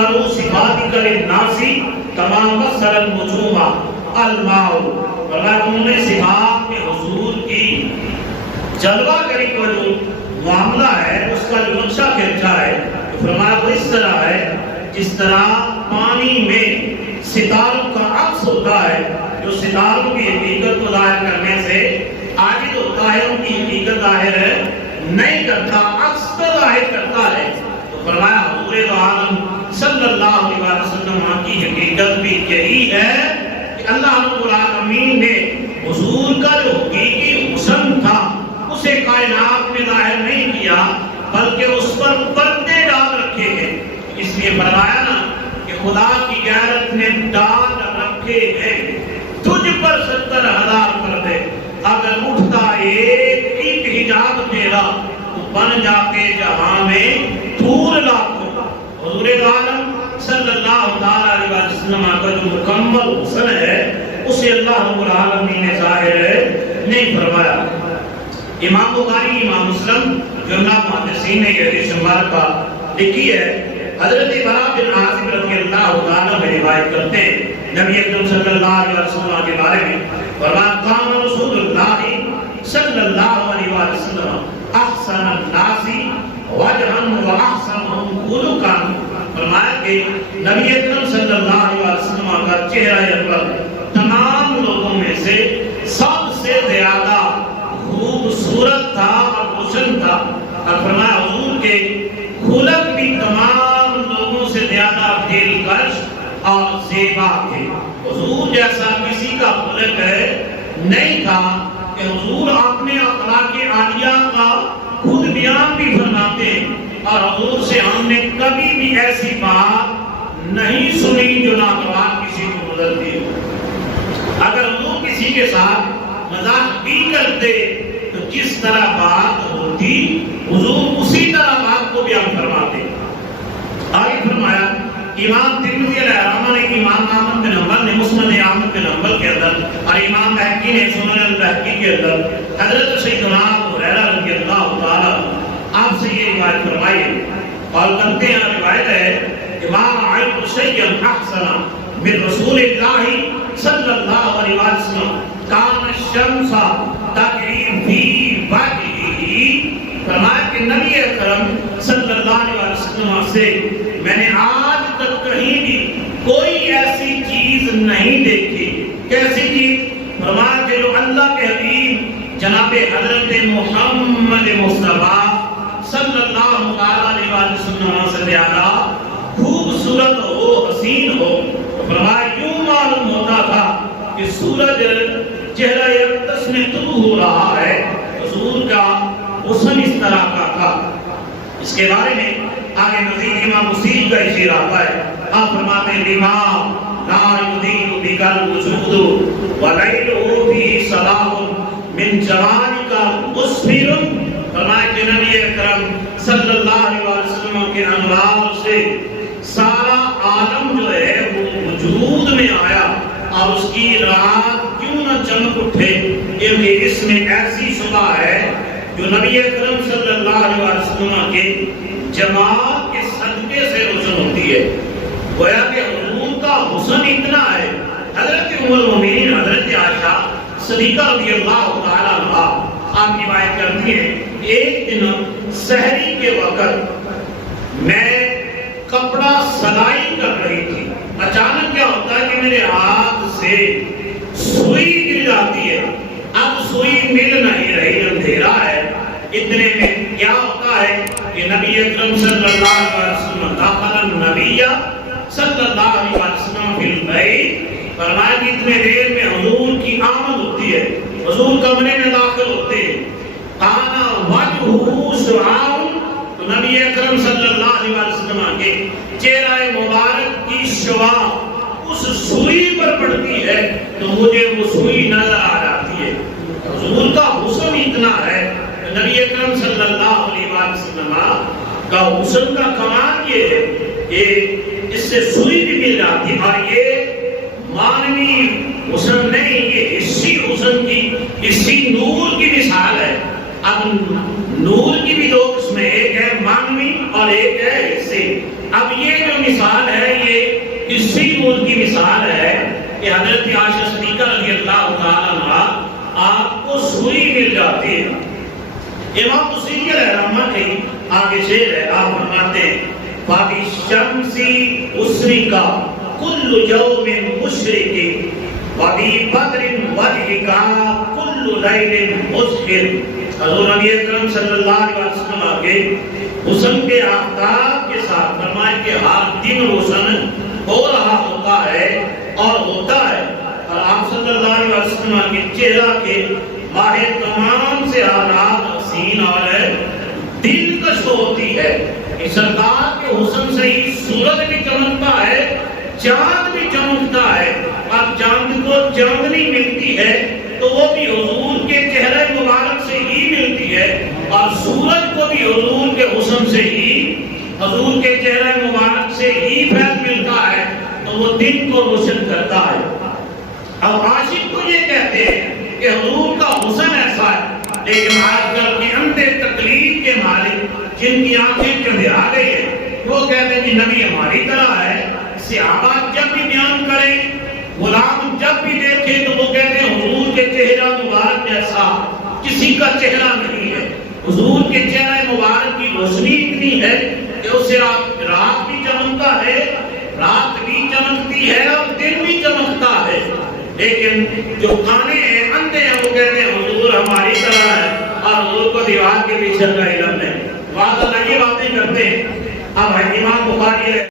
مثل صفاتک للناس کما مثل النجوم الماء، فرمایا انہوں نے صفات میں حضور کی جلوہ گری کو جو معاملہ ہے اس کا جو نقشہ کھینچا ہے، فرمایا وہ اس طرح ہے جس طرح پانی میں ستاروں کا عکس ہوتا ہے، جو ستاروں کی حقیقت کو ظاہر کرنے سے عاجز ہوتا ہے، ان کی حقیقت ظاہر نہیں کرتا، عکس کو ظاہر کرتا ہے۔ تو فرمایا حضور دو عالم صلی اللہ علیہ وسلم کی حقیقت بھی یہی ہے کہ اللہ رب العالمین نے حضور کا جو حقیقی حسن تھا اسے کائنات میں ظاہر نہیں کیا، بلکہ اس پر پردے ڈال رکھے ہیں۔ اس لیے فرمایا نا کہ خدا کی غیرت نے ڈال رکھے ہیں تجھ پر 70,000 پردے، اگر اٹھتا ایک حجاب تیرا تو بن جاتے جہاں میں دھول لاکھوں۔ حضور عالم صلی اللہ علیہ وسلم کا جو مکمل حسن ہے اسے اللہ رب العالمین نے ظاہر نہیں فرمایا۔ امام بخاری، امام مسلم، جملہ محدثین نے یہ حدیث مبارکہ لکھی ہے۔ حضرت براء بن عازب رضی اللہ تعالیٰ میں روایت کرتے ہیں نبی اکرم صلی اللہ علیہ وسلم کے بارے میں، فرمایا کان رسول اللہ صلی اللہ علیہ وسلم احسن الناس وجہا واحسنهم خلقا، فرمایا کہ نبی اکرم صلی اللہ علیہ وسلم کا چہرہ اکبر تمام لوگوں میں سے سب سے زیادہ خوبصورت تھا اور حسن تھا، اور فرمایا حضور کے خلق بھی تمام لوگوں سے زیادہ دلکش اور زیبا تھے۔ حضور جیسا کسی کا خلق نہیں تھا کہ حضور اپنے اخلاق عالیہ کا خود بیان بھی فرماتے، اور حضور سے ہم نے کبھی بھی ایسی بات نہیں سنی جو ناگوار کسی کو گزرتی ہو۔ اگر حضور کسی کے ساتھ مذاق بھی کرتے تو جس طرح بات ہوتی حضور اسی طرح بات کو بیان فرماتے۔ آگے فرمایا امام ترمذی علیہ رحمہ نے امام احمد بن حنبل نے مسند احمد بن حنبل کے اندر اور امام بہقی نے سنن البہقی کے اندر حضرت سیدنا ابو ہریرہ رضی اللہ تعالی آپ سے یہ روایت فرمائی اور کرتے ہیں، روایت ہے امام عائد شیئا احسن من رسول اللہ صلی اللہ علیہ وسلم کان الشمس تجری فی وجہہ، فرمایا کہ نبی اکرم صلی اللہ علیہ وسلم سے میں نے آج تک کہیں بھی کوئی ایسی چیز نہیں دیکھی۔ کیسی چیز؟ فرمایا کہ جو اللہ کے حبیب جناب حضرت محمد مصطفیٰ صلی اللہ علیہ وسلم سے زیادہ خوبصورت ہو، حسین ہو۔ فرمایا یوں معلوم ہوتا تھا کہ سورج چہرہ اقدس میں طلوع ہو رہا ہے، حضور کا حسن اس طرح کا تھا۔ اس کے بارے میں آگے مزید امام مسلم کا اشارہ آتا ہے، آپ فرماتے ہیں امام لا یضیء بک الوجود ولیلہ فیہ صلاح من جمالک مسفر، فرمایا کہ نبی اکرم صلی اللہ علیہ وسلم کے انوار سے سارا عالم جو ہے وہ وجود میں آیا، اور اس کی رات کیوں نہ چمک اٹھے، کیونکہ اس میں ایسی شبہ ہے جو نبی اکرم صلی اللہ علیہ وسلم کے جمال کے صدقے سے روشن ہوتی ہے۔ گویا کہ حضور کا حسن اتنا ہے، حضرت ام المؤمنین حضرت عائشہ صدیقہ رضی اللہ تعالیٰ عنہا آپ کی روایت کرتی ہیں، ایک دن سحری کے وقت میں کپڑا سلائی کر رہی تھی، اچانک کیا ہوتا ہے کہ میرے ہاتھ سے سوئی گر جاتی ہے، اب سوئی مل نہیں رہی، اندھیرا ہے۔ اتنے میں کیا ہوتا ہے کہ نبی اکرم صلی اللہ علیہ وسلم داخل النبی صلی اللہ علیہ وسلم فی البیت، فرمایا کہ اتنے دیر میں حضور کی آمد ہوتی ہے، حضور کمرے میں داخل ہوتے ہیں، کانا وجہہ شعاع، تو نبی اکرم صلی اللہ علیہ وسلم کے چہرہ مبارک کی شعاع اس سوئی پر پڑتی ہے تو مجھے وہ سوئی نظر آ جاتی ہے۔ حضور کا حسن اتنا ہے، نبی اکرم صلی اللہ علیہ وسلم کا حسن کا کمال یہ ہے کہ اس سے سوئی بھی مل جاتی، اور یہ مانوی حسن نہیں، یہ حسی حسن کی، حسی نور کی مثال ہے۔ اب نور کی بھی دو قسمیں، ایک ہے مانوی اور ایک ہے حسی۔ اب یہ جو مثال ہے اسی نور کی مثال ہے کہ حضرت عائشہ صدیقہ رضی اللہ تعالیٰ عنہ آپ کو سوئی مل جاتی ہے۔ امام بصری علیہ رحمہ کی آگے شعر ہے، آپ فرماتے ہیں فَبِالشَّمْسِ أُسْرِكَ كُلُّ يَوْمٍ مُشْرِكٍ وَبِبَدْرٍ وَجْهِكَ كُلُّ لَيْلٍ مُسْحِرٍ۔ حضور نبی اکرم صلی اللہ علیہ وسلم کے حسن کے آفتاب کے ساتھ فرمائے کہ ہر دن روشن ہو رہا ہوتا ہے اور ہوتا ہے، اور آپ صلی اللہ علیہ وسلم کے چہرہ کے ماہ تمام سے آلات حسین اور دلکش ہوتی ہے۔ اس سرکار کے حسن سے ہی سورج بھی چمکتا ہے، چاند بھی چمکتا ہے، اور چاند کو چاندنی ملتی ہے تو وہ بھی حضور کے چہرے مبارک سے ہی ملتی ہے، اور سورج کو بھی حضور کے حسن سے ہی، حضور کے چہرے مبارک سے ہی فیض ملتا ہے، تو وہ دن کو روشن کرتا ہے۔ اب عاشق کو یہ کہتے ہیں کہ حضور کا حسن ایسا ہے، لیکن آج کل کے اندھے تقلید کے مالک جن کی آنکھیں چندھیا گئی ہیں، وہ کہتے ہیں کہ نبی ہماری طرح ہے، صحابہ جب بھی بیان کریں، غلام جب بھی دیکھیں تو وہ کہتے ہیں حضور کے چہرہ مبارک جیسا کسی کا چہرہ نہیں ہے۔ حضور کے چہرہ مبارک کی روشنی اتنی ہے کہ اسے رات بھی چمکتا ہے، رات بھی چمکتی ہے اور دن بھی چمکتا ہے، لیکن جو کانے ہیں، اندھے ہیں، وہ کہتے ہیں حضور ہماری طرح ہے، اور حضور کو دیوار کے پیچھے کا علم ہے۔ بعض اللہ یہ باتیں کرتے ہیں۔ اب امام بخاری